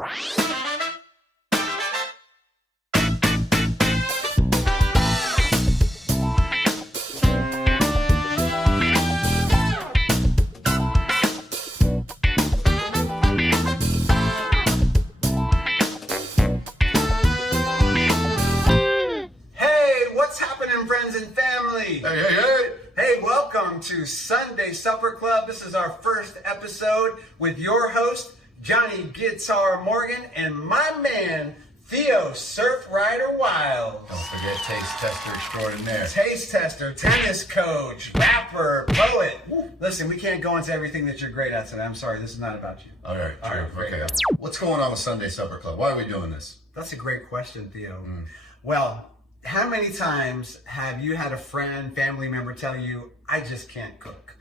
Friends and family. Hey. Hey, welcome to Sunday Supper Club. This is our first episode with your host, Johnny Guitar Morgan, and my man, Theo Surf Rider Wilds. Don't forget taste tester extraordinaire. Taste tester, tennis coach, rapper, poet. Listen, we can't go into everything that you're great at today. I'm sorry, this is not about you. All right, true. Okay. What's going on with Sunday Supper Club? Why are we doing this? That's a great question, Theo. Well, how many times have you had a friend, family member tell you, I just can't cook?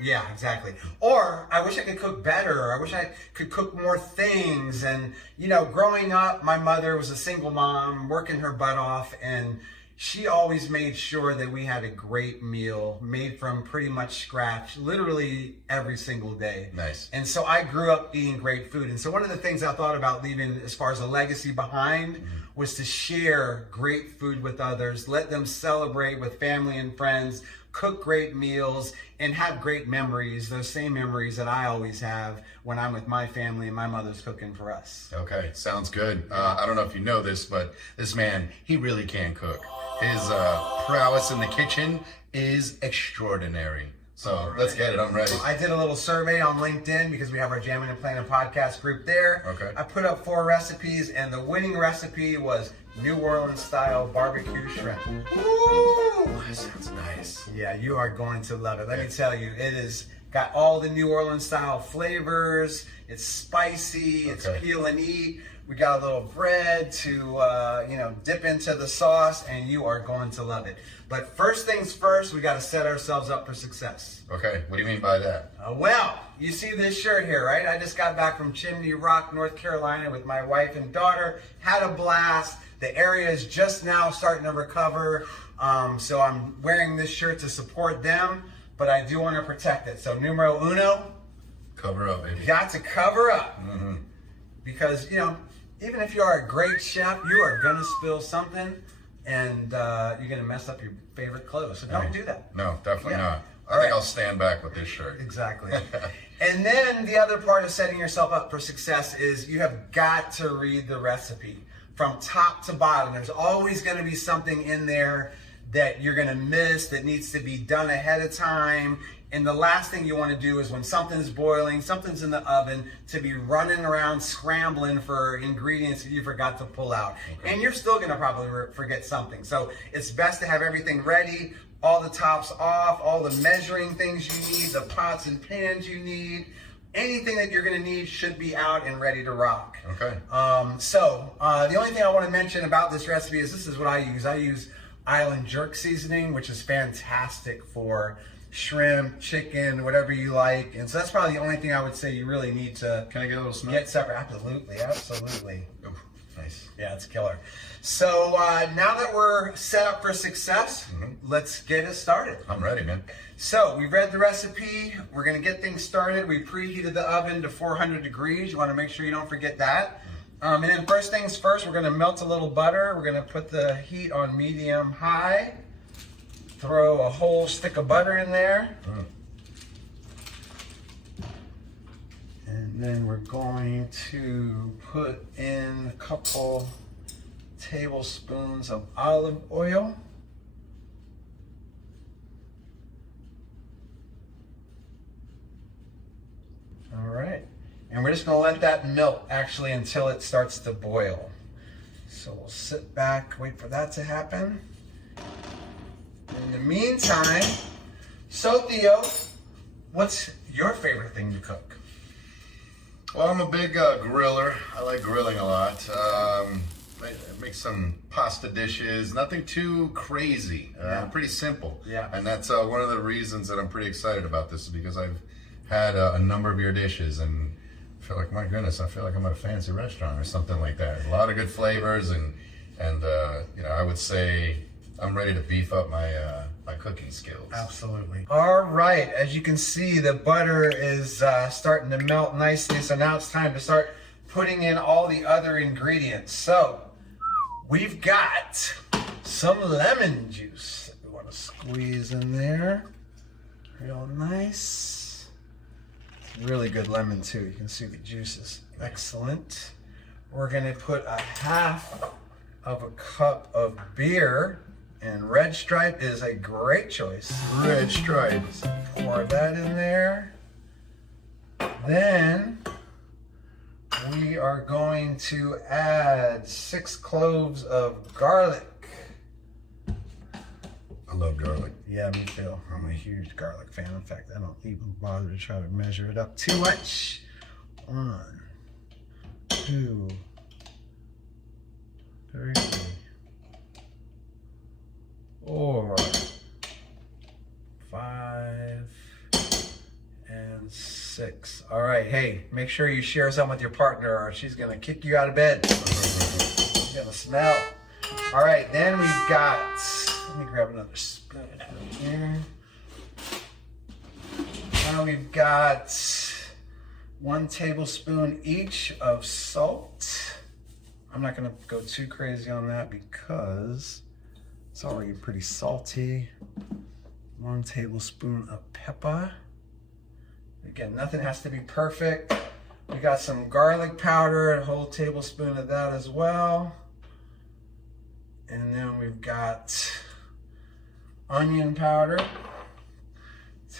Yeah, exactly. Or, I wish I could cook better, or I wish I could cook more things. And, you know, growing up, my mother was a single mom, working her butt off, and she always made sure that we had a great meal made from pretty much scratch, literally every single day. Nice. And so I grew up eating great food. And so one of the things I thought about leaving as far as a legacy behind was to share great food with others, let them celebrate with family and friends, cook great meals, and have great memories, those same memories that I always have when I'm with my family and my mother's cooking for us. Okay, sounds good. I don't know if you know this, but this man, he really can cook. His prowess in the kitchen is extraordinary. So let's get it. I'm ready. I did a little survey on LinkedIn because we have our Jamming and Planning podcast group there. Okay. I put up 4 recipes, and the winning recipe was New Orleans-style BBQ Shrimp. Woo! That sounds nice. Yeah, you are going to love it. Let me tell you, it is got all the New Orleans-style flavors. It's spicy. It's peel and eat. We got a little bread to, dip into the sauce, and you are going to love it. But first things first, we got to set ourselves up for success. Okay, what do you mean by that? Well, you see this shirt here, right? I just got back from Chimney Rock, North Carolina with my wife and daughter. Had a blast. The area is just now starting to recover. So I'm wearing this shirt to support them, but I do want to protect it. So numero uno. Cover up, baby. Got to cover up. Because, even if you are a great chef, you are going to spill something, and you're going to mess up your favorite clothes. So don't do that. No, definitely not. I think I'll stand back with this shirt. Exactly. And then the other part of setting yourself up for success is you have got to read the recipe from top to bottom. There's always going to be something in there that you're going to miss, that needs to be done ahead of time. And the last thing you want to do is when something's boiling, something's in the oven, to be running around scrambling for ingredients that you forgot to pull out. And you're still going to probably forget something. So it's best to have everything ready, all the tops off, all the measuring things you need, the pots and pans you need. Anything that you're going to need should be out and ready to rock. Okay. The only thing I want to mention about this recipe is this is what I use. I use Island jerk seasoning, which is fantastic for shrimp, chicken, whatever you like. And so that's probably the only thing I would say you really need to Can I get a little smoke? get separate. Absolutely. Ooh, nice. Yeah, it's killer. So now that we're set up for success, let's get it started. I'm ready, man. So we read the recipe. We're going to get things started. We preheated the oven to 400 degrees. You want to make sure you don't forget that. And then first things first, we're going to melt a little butter. We're going to put the heat on medium high. Throw a whole stick of butter in there. And then we're going to put in a couple tablespoons of olive oil. All right. And we're just going to let that melt actually until it starts to boil. So we'll sit back, wait for that to happen. In the meantime, so Theo, what's your favorite thing to cook? Well, I'm a big griller. I like grilling a lot. I make some pasta dishes, nothing too crazy, pretty simple. Yeah. And that's one of the reasons that I'm pretty excited about this, is because I've had a number of your dishes, and I feel like, my goodness, I feel like I'm at a fancy restaurant or something like that. A lot of good flavors, and I would say I'm ready to beef up my my cooking skills. Absolutely. All right, as you can see, the butter is starting to melt nicely, so now it's time to start putting in all the other ingredients. So we've got some lemon juice that we want to squeeze in there. Real nice. It's really good lemon too. You can see the juice is excellent. We're going to put a half of a cup of beer, and Red Stripe is a great choice. Red Stripe. So pour that in there. Then we are going to add 6 cloves of garlic. I love garlic. Yeah, me too. I'm a huge garlic fan. In fact, I don't even bother to try to measure it up too much. 1, 2, 3, 4, 5, and 6. All right, hey, make sure you share some with your partner or she's gonna kick you out of bed. She's gonna smell. All right, then we've got, let me grab another spoon out here. Now we've got 1 tablespoon each of salt. I'm not gonna go too crazy on that because it's already pretty salty. 1 tablespoon of pepper. Again, nothing has to be perfect. We got some garlic powder, a whole tablespoon of that as well. And then we've got onion powder,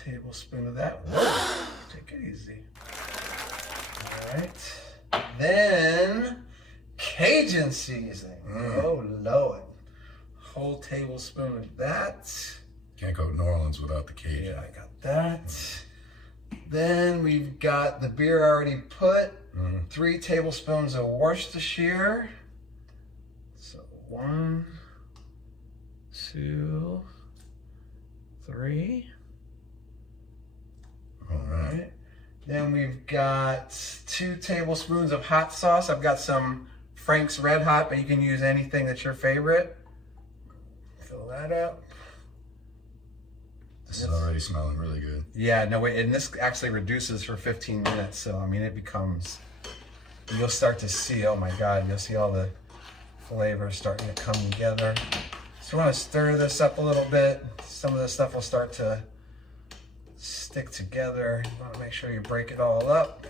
tablespoon of that. Whoa, take it easy. All right. Then Cajun seasoning. Oh Lord. Whole tablespoon of that. Can't go to New Orleans without the Cajun. Yeah, I got that. Then we've got the beer already put. 3 tablespoons of Worcestershire. So 1, 2, 3. All right. Then we've got 2 tablespoons of hot sauce. I've got some Frank's Red Hot, but you can use anything that's your favorite. Fill that up. This is already smelling really good. Yeah, no wait, and this actually reduces for 15 minutes. So, I mean, it becomes, you'll start to see, oh my God, you'll see all the flavors starting to come together. So we want to stir this up a little bit. Some of this stuff will start to stick together. You want to make sure you break it all up.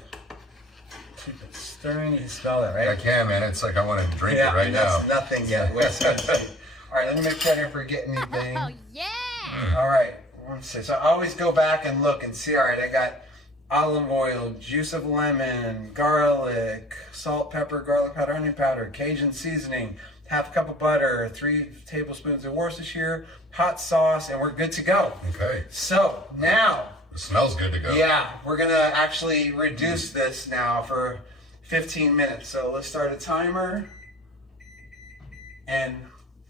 Keep it stirring. You can smell that, right? I can, man. It's like I want to drink it right that's now. Nothing yet. Wait a second. All right, let me make sure I didn't forget anything. Oh, yeah! All right, let's see. So I always go back and look and see, all right, I got olive oil, juice of lemon, garlic, salt, pepper, garlic powder, onion powder, Cajun seasoning, half a cup of butter, 3 tablespoons of Worcestershire, hot sauce, and we're good to go. Okay. So now, It smells good to go. yeah, we're gonna actually reduce this now for 15 minutes. So let's start a timer and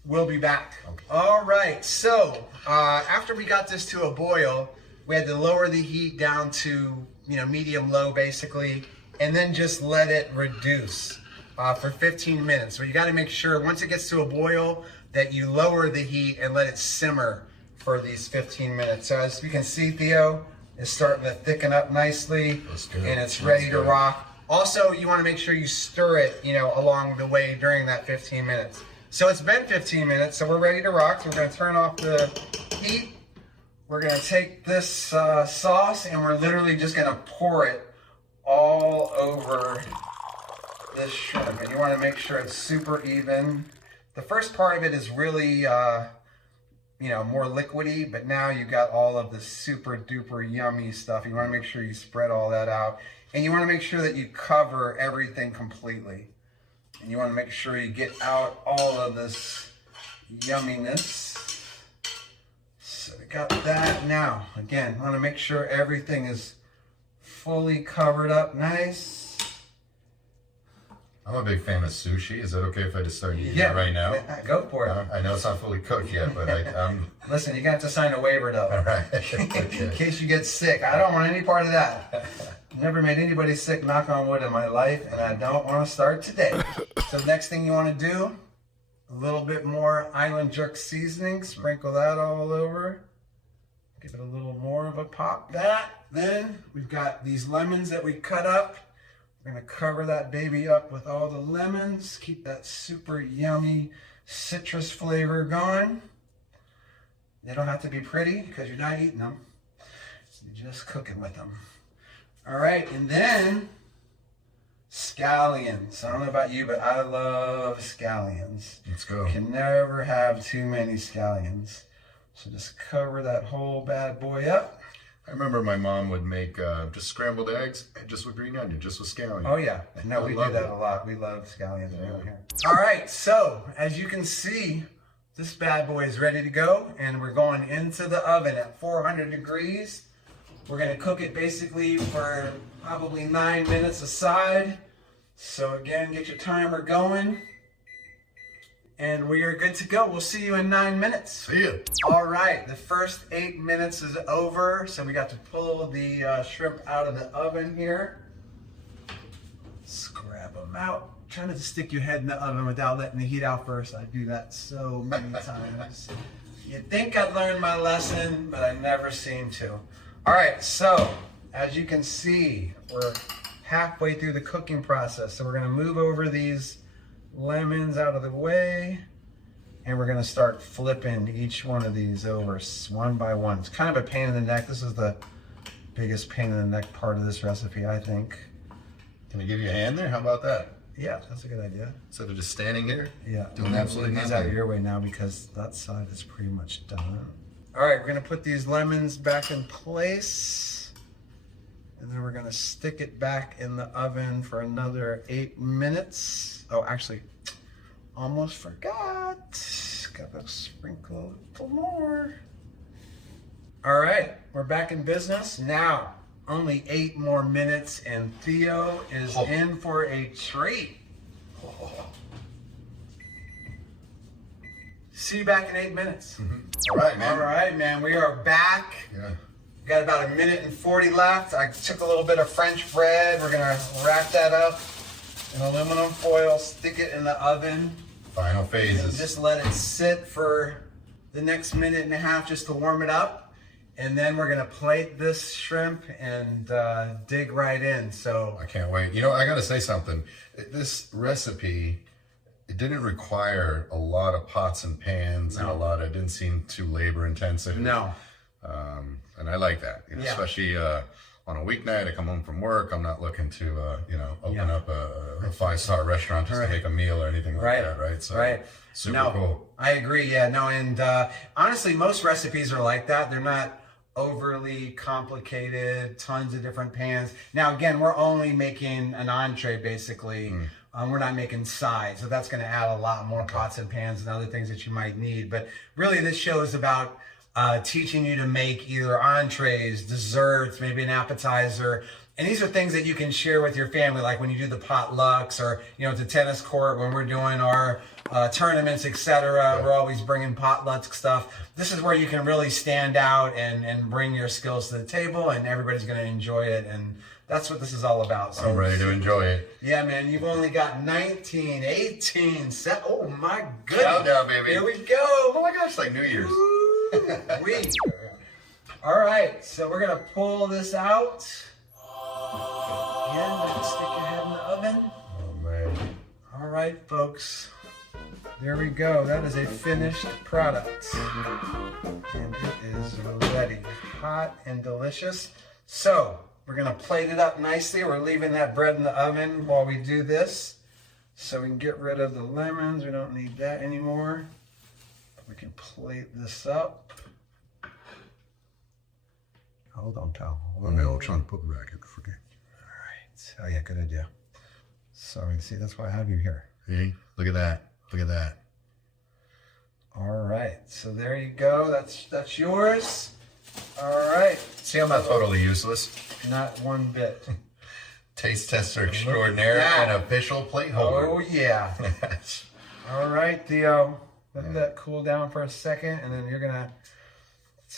we'll be back. Okay. All right, so after we got this to a boil, we had to lower the heat down to, medium low basically, and then just let it reduce for 15 minutes. So you gotta make sure once it gets to a boil that you lower the heat and let it simmer for these 15 minutes. So as you can see, Theo is starting to thicken up nicely. That's good. And it's That's ready to good. rock. Also, you wanna make sure you stir it, along the way during that 15 minutes. So it's been 15 minutes, so we're ready to rock. So we're gonna turn off the heat. We're gonna take this sauce and we're literally just gonna pour it all over this shrimp. And you wanna make sure it's super even. The first part of it is really, more liquidy, but now you got all of the super duper yummy stuff. You wanna make sure you spread all that out. And you wanna make sure that you cover everything completely. And you want to make sure you get out all of this yumminess. So we got that. Now, again, want to make sure everything is fully covered up nice. I'm a big fan of sushi. Is that okay if I just start eating it right now? Go for it. I know it's not fully cooked yet, but I'm... Listen, you're going to have to sign a waiver, though. All right. In case you get sick. I don't want any part of that. Never made anybody sick, knock on wood, in my life, and I don't want to start today. So the next thing you want to do, a little bit more island jerk seasoning. Sprinkle that all over. Give it a little more of a pop. Then we've got these lemons that we cut up. We're gonna cover that baby up with all the lemons, keep that super yummy citrus flavor going. They don't have to be pretty because you're not eating them. You're just cooking with them. All right, and then scallions. I don't know about you, but I love scallions. Let's go. Can never have too many scallions. So just cover that whole bad boy up. I remember my mom would make just scrambled eggs, just with green onion, just with scallions. Oh yeah, no, we do that a lot. We love scallions around here. All right, so as you can see, this bad boy is ready to go, and we're going into the oven at 400 degrees. We're gonna cook it basically for probably 9 minutes aside. So again, get your timer going. And we are good to go. We'll see you in 9 minutes. See ya. All right, the first 8 minutes is over. So we got to pull the shrimp out of the oven here. Let's grab them out. Trying to stick your head in the oven without letting the heat out first. I do that so many times. You'd think I'd learned my lesson, but I never seem to. All right, so as you can see, we're halfway through the cooking process. So we're gonna move over these lemons out of the way, and we're gonna start flipping each one of these over one by one. It's kind of a pain in the neck. This is the biggest pain in the neck part of this recipe, I think. Can I give you a hand there? How about that? Yeah, that's a good idea. Instead of just standing there? Yeah. Doing absolutely These nothing. out your way now because that side is pretty much done. All right, we're gonna put these lemons back in place, and then we're gonna stick it back in the oven for another 8 minutes. Oh, actually, almost forgot. Gotta sprinkle a little more. All right, we're back in business. Now, only 8 more minutes, and Theo is in for a treat. See you back in 8 minutes. All right, man. All right, man, we are back. Yeah. We got about 1 minute and 40 left. I took a little bit of French bread. We're gonna wrap that up in aluminum foil, stick it in the oven, Final and phases. just let it sit for the next minute and a half just to warm it up. And then we're gonna plate this shrimp and dig right in. So I can't wait. You know, I got to say something. This recipe, it didn't require a lot of pots and pans and it didn't seem too labor intensive. no, And I like that, you know, Yeah. especially on a weeknight. I come home from work. I'm not looking to, open up a 5-star restaurant just to make a meal or anything like that, right? So, super cool. I agree. Yeah, no, and honestly, most recipes are like that. They're not overly complicated, tons of different pans. Now, again, we're only making an entree, basically. We're not making sides, so that's going to add a lot more pots and pans and other things that you might need. But really, this show is about teaching you to make either entrees, desserts, maybe an appetizer. And these are things that you can share with your family, like when you do the potlucks or, you know, at the tennis court, when we're doing our tournaments, etc. We're always bringing potluck stuff. This is where you can really stand out and bring your skills to the table, and everybody's going to enjoy it. And that's what this is all about. So I'm ready to enjoy it. yeah, man, you've only got 19, 18, oh my goodness. Countdown, baby. Here we go. Oh my gosh, like New Year's. All right, so we're gonna pull this out. Again, don't stick your head in the oven. Oh man. All right, folks. There we go. That is a finished product. And it is ready. Hot and delicious. So, we're gonna plate it up nicely. We're leaving that bread in the oven while we do this. So we can get rid of the lemons. We don't need that anymore. We can plate this up. Hold on, pal. I'm trying to put it back in. Okay. All right. Oh yeah, good idea. Sorry, see, that's why I have you here. See? Look at that. Look at that. All right, so there you go. That's yours. All right. See, I'm not totally useless. Not one bit. Taste tester extraordinaire and official plate holder. Oh yeah. All right, Theo. Let that cool down for a second, and then you're gonna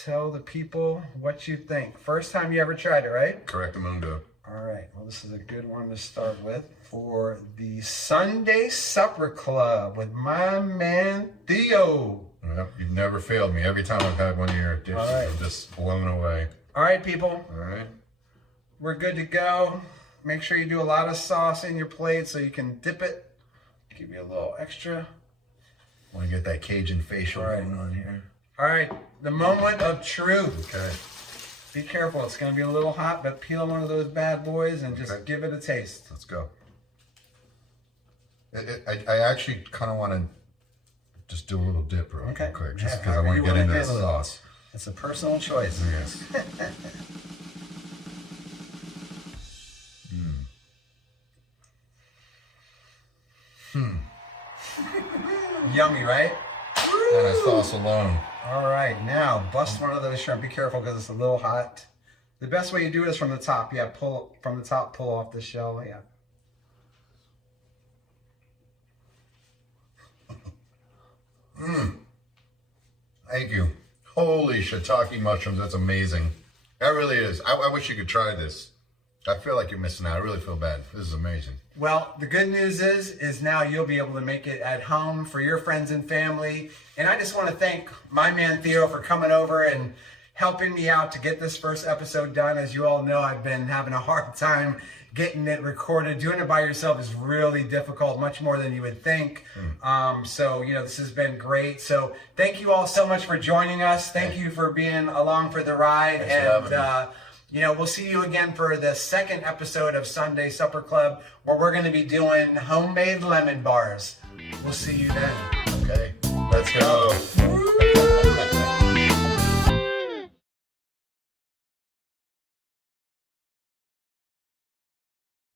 tell the people what you think. First time you ever tried it, right? Correctamundo. All right. Well, this is a good one to start with for the Sunday Supper Club with my man Theo. Yep, you've never failed me. Every time I've had one of your dishes, I'm just blown away. All right, people. All right. We're good to go. Make sure you do a lot of sauce in your plate so you can dip it. Give you a little extra. Want to get that Cajun facial going on here. All right, the moment of truth. Okay. Be careful, it's gonna be a little hot, but peel one of those bad boys and just give it a taste. Let's go. I actually kind of want to just do a little dip real quick, just because I want to get into the sauce. It's a personal choice. Yes. Yummy, right? And a sauce alone. All right, now bust one of those shrimp. Be careful because it's a little hot. The best way you do it is from the top. Yeah, pull from the top, pull off the shell. Yeah. Thank you. Holy shiitake mushrooms, that's amazing. That really is. I wish you could try this. I feel like you're missing out. I really feel bad. This is amazing. Well, the good news is now you'll be able to make it at home for your friends and family. And I just want to thank my man Theo for coming over and helping me out to get this first episode done. As you all know, I've been having a hard time getting it recorded. Doing it by yourself is really difficult, much more than you would think. So, you know, this has been great. So thank you all so much for joining us. Thank you for being along for the ride. And, you know, we'll see you again for the second episode of Sunday Supper Club, where we're going to be doing homemade lemon bars. We'll see you then. Okay, let's go.